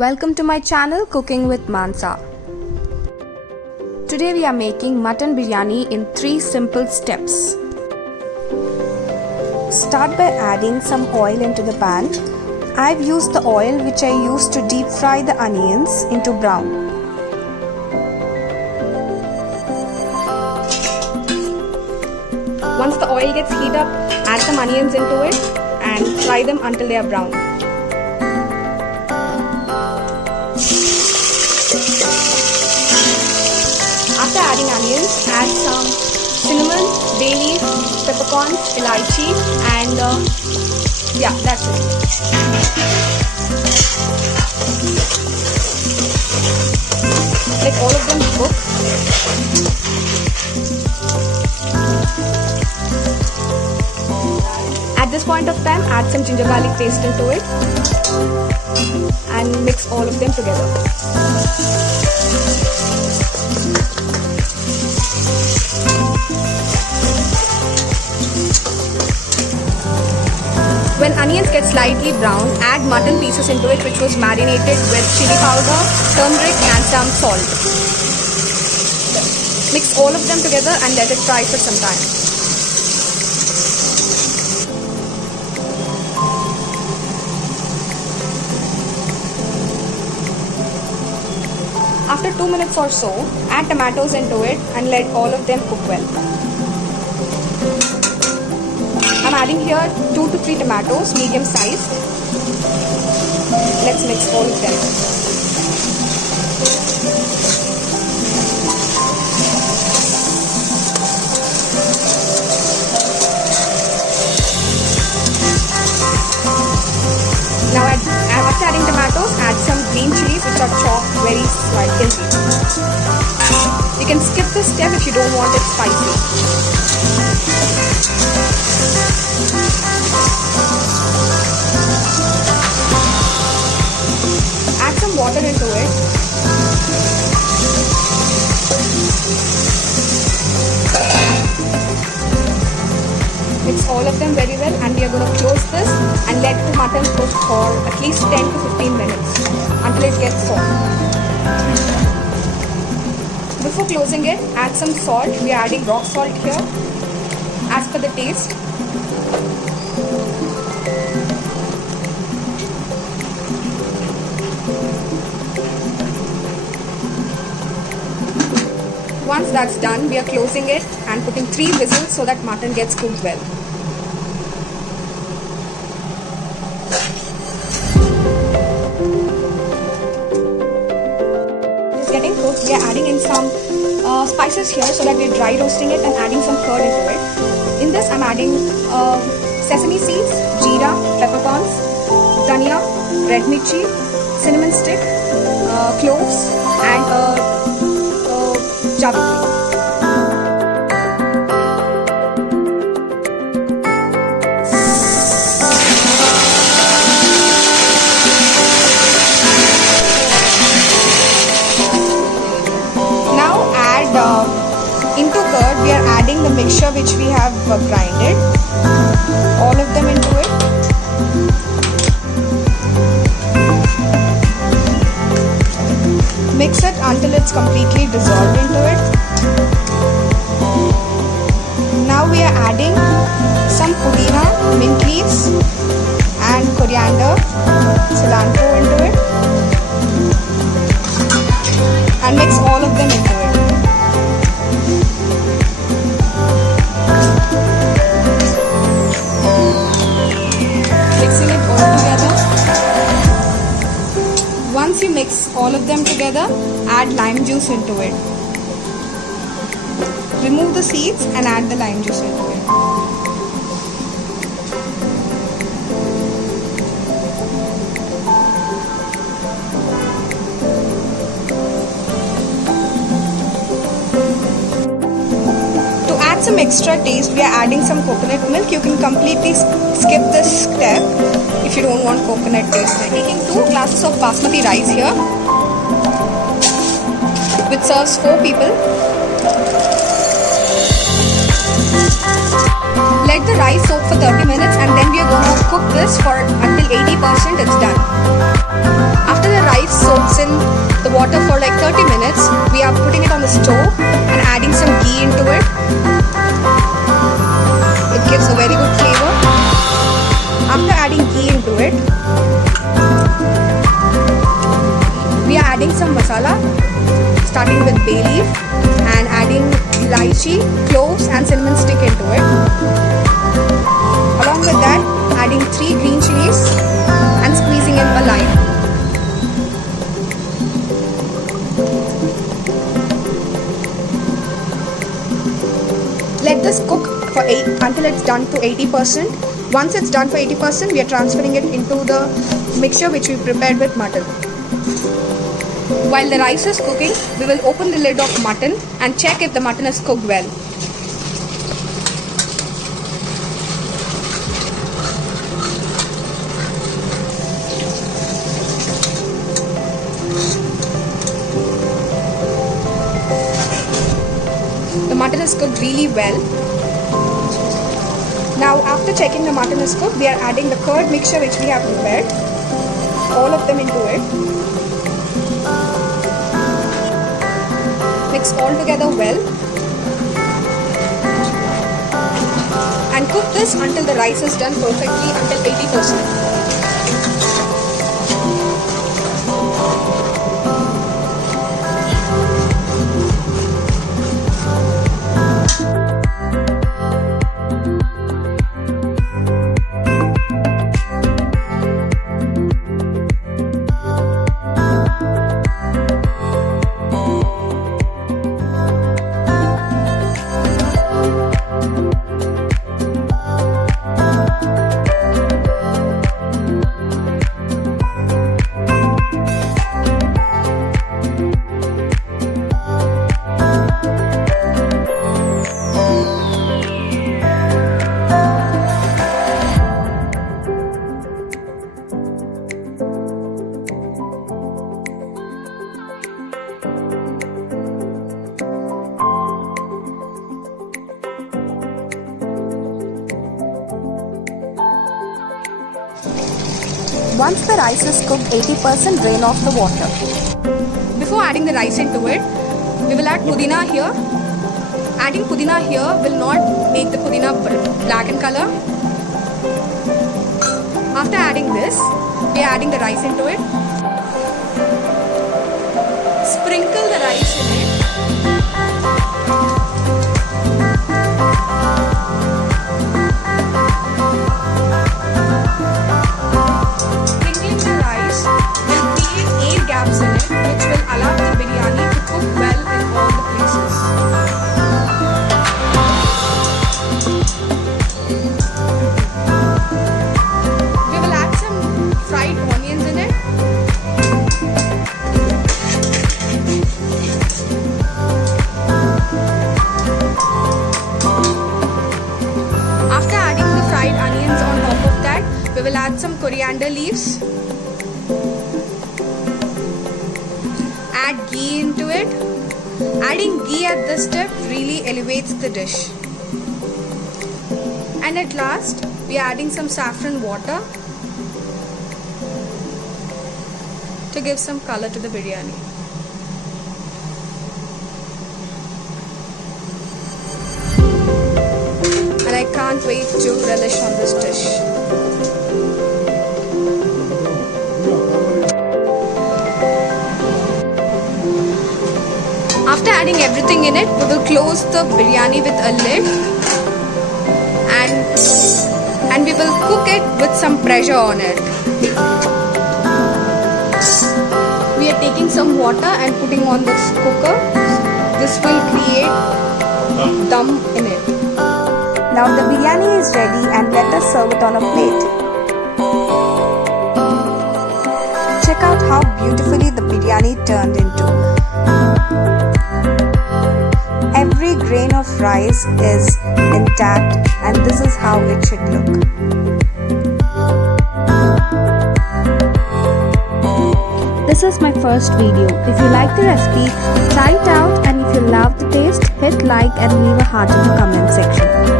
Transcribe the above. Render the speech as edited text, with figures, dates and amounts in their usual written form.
Welcome to my channel Cooking with Mansa. Today we are making mutton biryani in 3 simple steps. Start by adding some oil into the pan. I've used the oil which I used to deep fry the onions into brown. Once the oil gets heated up, add some onions into it and fry them until they are brown. After adding onions, add some cinnamon, bay leaf, peppercorns, elaichi, and that's it. Let all of them cook. At this point of time, add some ginger garlic paste into it and mix all of them together. When onions get slightly brown, add mutton pieces into it which was marinated with chili powder, turmeric and some salt. Mix all of them together and let it fry for some time. After 2 minutes or so, add tomatoes into it and let all of them cook well. I'm adding here 2 to 3 tomatoes, medium size. Let's mix all of them. Now after adding tomatoes, add some green chilies which are chopped very thinly. You can skip this step if you don't want it spicy. Add some water into it. Mix all of them very well and we are going to close this and let the mutton cook for at least 10 to 15 minutes until it gets soft. Before closing it, add some salt. We are adding rock salt here as per the taste. Once that's done, we are closing it and putting 3 whistles so that mutton gets cooked well. It's getting cooked. We are adding in some spices here so that we are dry roasting it and adding some curd into it. In this, I'm adding sesame seeds, jeera, peppercorns, dhania, red mirchi, cinnamon stick, cloves, and javitri. Now add into curd, we are adding the mixture which we have grinded. All of them into it. Mix it until it's completely dissolved into it. Now we are adding some pudina, mint leaves and coriander, cilantro into it and mix all of them into it. Mixing it all together. Once you mix all of them together, add lime juice into it. Remove the seeds and add the lime juice into it. To add some extra taste, we are adding some coconut milk. You can completely skip this step if you don't want coconut taste. I'm taking 2 glasses of basmati rice here, which serves 4 people. Let the rice soak for 30 minutes and then we are going to cook this for until 80% it's done. After the rice some masala, starting with bay leaf and adding elaichi, cloves and cinnamon stick into it. Along with that, adding 3 green chilies and squeezing in a lime. Let this cook for until it's done to 80%. Once it's done for 80%, we are transferring it into the mixture which we prepared with mutton. While the rice is cooking, we will open the lid of mutton and check if the mutton is cooked well. The mutton is cooked really well. Now after checking the mutton is cooked, we are adding the curd mixture which we have prepared. All of them into it. Mix all together well. And cook this until the rice is done perfectly until 80%. Once the rice is cooked 80%, drain off the water. Before adding the rice into it, we will add pudina here. Adding pudina here will not make the pudina black in color. After adding this, we are adding the rice into it. Sprinkle the rice in it. Which will allow the biryani to cook well in all the places. We will add some fried onions in it. After adding the fried onions on top of that, we will add some coriander leaves. Add ghee into it. Adding ghee at this step really elevates the dish. And at last, we are adding some saffron water to give some color to the biryani. And I can't wait to relish on this dish. After adding everything in it, we will close the biryani with a lid and we will cook it with some pressure on it. We are taking some water and putting on this cooker. This will create dum in it. Now the biryani is ready and let us serve it on a plate. Check out how beautifully the biryani turned into. Every grain of rice is intact and this is how it should look. This is my first video. If you like the recipe, try it out, and if you love the taste, hit like and leave a heart in the comment section.